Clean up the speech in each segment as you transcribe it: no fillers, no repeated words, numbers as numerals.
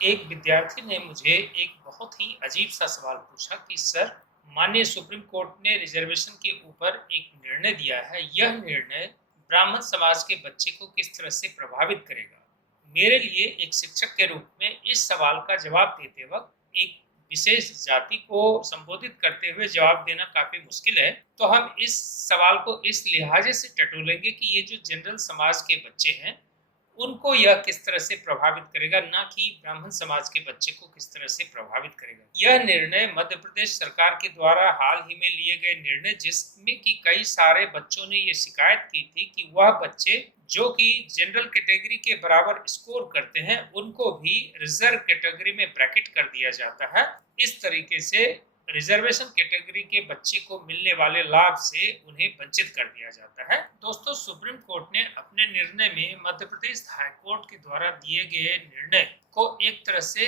एक विद्यार्थी ने मुझे एक बहुत ही अजीब सा सवाल पूछा कि सर, माननीय सुप्रीम कोर्ट ने रिजर्वेशन के ऊपर एक निर्णय दिया है। यह निर्णय ब्राह्मण समाज के बच्चे को किस तरह से प्रभावित करेगा? मेरे लिए एक शिक्षक के रूप में इस सवाल का जवाब देते वक्त एक विशेष जाति को संबोधित करते हुए जवाब देना काफी मुश्किल है। तो हम इस सवाल को इस लिहाजे से टटोलेंगे कि ये जो जनरल समाज के बच्चे हैं, उनको यह किस तरह से प्रभावित करेगा, ना कि ब्राह्मण समाज के बच्चे को किस तरह से प्रभावित करेगा। यह निर्णय मध्य प्रदेश सरकार के द्वारा हाल ही में लिए गए निर्णय, जिसमें कि कई सारे बच्चों ने ये शिकायत की थी कि वह बच्चे जो कि जनरल कैटेगरी के बराबर स्कोर करते हैं, उनको भी रिजर्व कैटेगरी में ब्रैकेट कर दिया जाता है। इस तरीके से रिजर्वेशन कैटेगरी के बच्चे को मिलने वाले लाभ से उन्हें वंचित कर दिया जाता है। दोस्तों, सुप्रीम कोर्ट ने अपने निर्णय में मध्य प्रदेश हाई कोर्ट के द्वारा दिए गए निर्णय को एक तरह से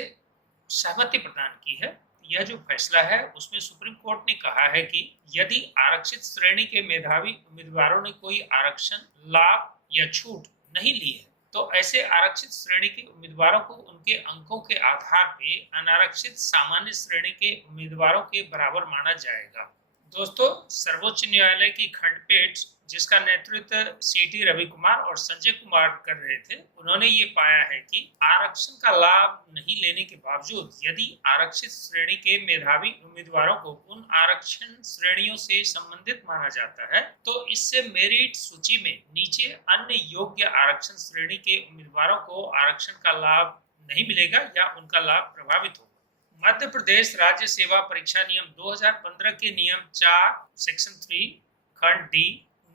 सहमति प्रदान की है। यह जो फैसला है उसमें सुप्रीम कोर्ट ने कहा है कि यदि आरक्षित श्रेणी के मेधावी उम्मीदवारों ने कोई आरक्षण लाभ या छूट नहीं ली है, तो ऐसे आरक्षित श्रेणी के उम्मीदवारों को उनके अंकों के आधार पे अनारक्षित सामान्य श्रेणी के उम्मीदवारों के बराबर माना जाएगा। दोस्तों, सर्वोच्च न्यायालय की खंडपीठ, जिसका नेतृत्व सीटी रवि कुमार और संजय कुमार कर रहे थे, उन्होंने ये पाया है कि आरक्षण का लाभ नहीं लेने के बावजूद यदि आरक्षित श्रेणी के मेधावी उम्मीदवारों को उन आरक्षण श्रेणियों से संबंधित माना जाता है, तो इससे मेरिट सूची में नीचे अन्य योग्य आरक्षण श्रेणी के उम्मीदवारों को आरक्षण का लाभ नहीं मिलेगा या उनका लाभ प्रभावित होगा। मध्य प्रदेश राज्य सेवा परीक्षा नियम 2015 के नियम 4 सेक्शन 3 खंड डी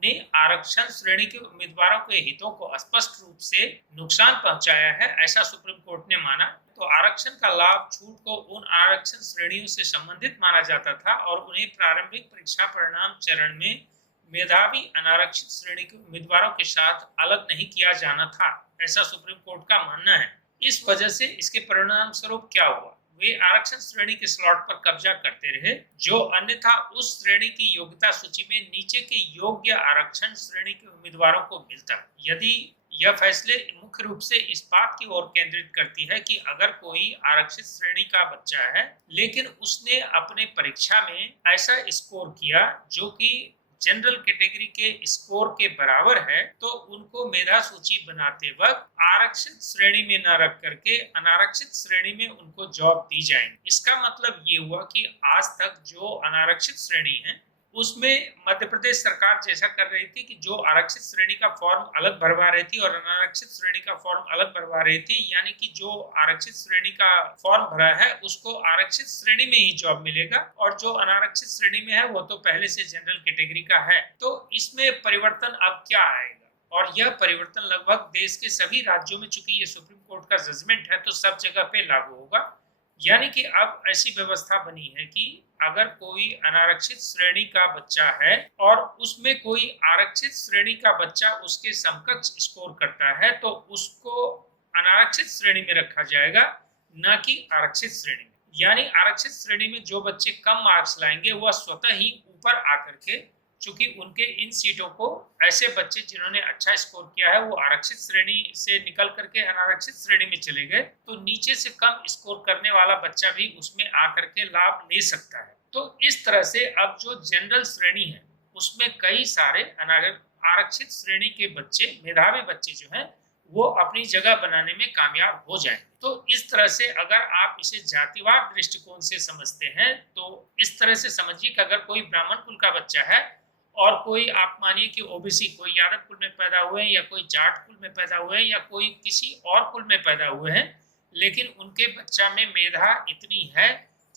ने आरक्षण श्रेणी के उम्मीदवारों के हितों को स्पष्ट रूप से नुकसान पहुंचाया है, ऐसा सुप्रीम कोर्ट ने माना। तो आरक्षण का लाभ छूट को उन आरक्षण श्रेणियों से संबंधित माना जाता था और उन्हें प्रारंभिक परीक्षा परिणाम चरण में मेधावी अनारक्षित श्रेणी के उम्मीदवारों के साथ अलग नहीं किया जाना था, ऐसा सुप्रीम कोर्ट का मानना है। इस वजह से इसके परिणाम स्वरूप क्या हुआ, वे आरक्षण श्रेणी के स्लॉट पर कब्जा करते रहे जो अन्यथा उस श्रेणी की योग्यता सूची में नीचे के योग्य आरक्षण श्रेणी के उम्मीदवारों को मिलता। यदि यह फैसले मुख्य रूप से इस बात की ओर केंद्रित करती है कि अगर कोई आरक्षित श्रेणी का बच्चा है लेकिन उसने अपने परीक्षा में ऐसा स्कोर किया जो कि जनरल कैटेगरी के स्कोर के बराबर है, तो उनको मेधा सूची बनाते वक्त आरक्षित श्रेणी में न रख करके अनारक्षित श्रेणी में उनको जॉब दी जाएगी। इसका मतलब ये हुआ कि आज तक जो अनारक्षित श्रेणी है उसमें मध्य प्रदेश सरकार जैसा कर रही थी कि जो आरक्षित श्रेणी का फॉर्म अलग भरवा रही थी और अनारक्षित श्रेणी का फॉर्म अलग भरवा रही थी, यानी कि जो आरक्षित श्रेणी का फॉर्म भरा है उसको आरक्षित श्रेणी में ही जॉब मिलेगा और जो अनारक्षित श्रेणी में है वो तो पहले से जनरल कैटेगरी का है। तो इसमें परिवर्तन अब क्या आएगा, और यह परिवर्तन लगभग देश के सभी राज्यों में, चूंकि ये सुप्रीम कोर्ट का जजमेंट है, तो सब जगह पे लागू होगा। यानी कि अब ऐसी व्यवस्था बनी है कि अगर कोई अनारक्षित श्रेणी का बच्चा है और उसमें कोई आरक्षित श्रेणी का बच्चा उसके समकक्ष स्कोर करता है, तो उसको अनारक्षित श्रेणी में रखा जाएगा, न कि आरक्षित श्रेणी में। यानी आरक्षित श्रेणी में जो बच्चे कम मार्क्स लाएंगे वह स्वतः ही ऊपर आकर के, चूंकि उनके इन सीटों को ऐसे बच्चे जिन्होंने अच्छा स्कोर किया है वो आरक्षित श्रेणी से निकल करके अनारक्षित श्रेणी में चले गए, तो नीचे से कम स्कोर करने वाला बच्चा भी उसमें आकर के लाभ ले सकता है। तो इस तरह से अब जो जनरल श्रेणी है उसमें कई सारे आरक्षित श्रेणी के बच्चे, मेधावी बच्चे जो हैं, वो अपनी जगह बनाने में कामयाब हो जाएंगे। तो इस तरह से अगर आप इसे जातिवाद दृष्टिकोण से समझते हैं तो इस तरह से समझिए कि अगर कोई ब्राह्मण कुल का बच्चा है और कोई, आप मानिए कि ओबीसी, कोई यादव कुल में पैदा हुए हैं या कोई जाट कुल में पैदा हुए हैं या कोई किसी और कुल में पैदा हुए हैं, लेकिन उनके बच्चा में मेधा इतनी है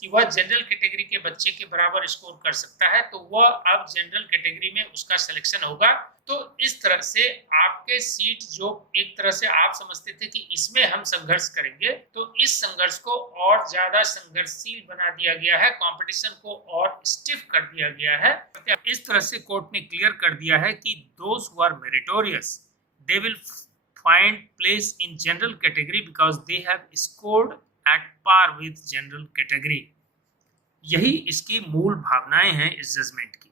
कि वह जनरल कैटेगरी के बच्चे के बराबर स्कोर कर सकता है, तो वह अब जनरल कैटेगरी में उसका सिलेक्शन होगा। तो इस तरह से आपके सीट जो एक तरह से आप समझते थे कि इसमें हम संघर्ष करेंगे, तो इस संघर्ष को और ज्यादा संघर्षशील बना दिया गया है, कंपटीशन को और स्टिफ कर दिया गया है। इस तरह से कोर्ट ने क्लियर कर दिया है कि those who are meritorious they will find place in general category because they have scored at par with general category। यही इसकी मूल भावनाएं हैं इस जजमेंट की।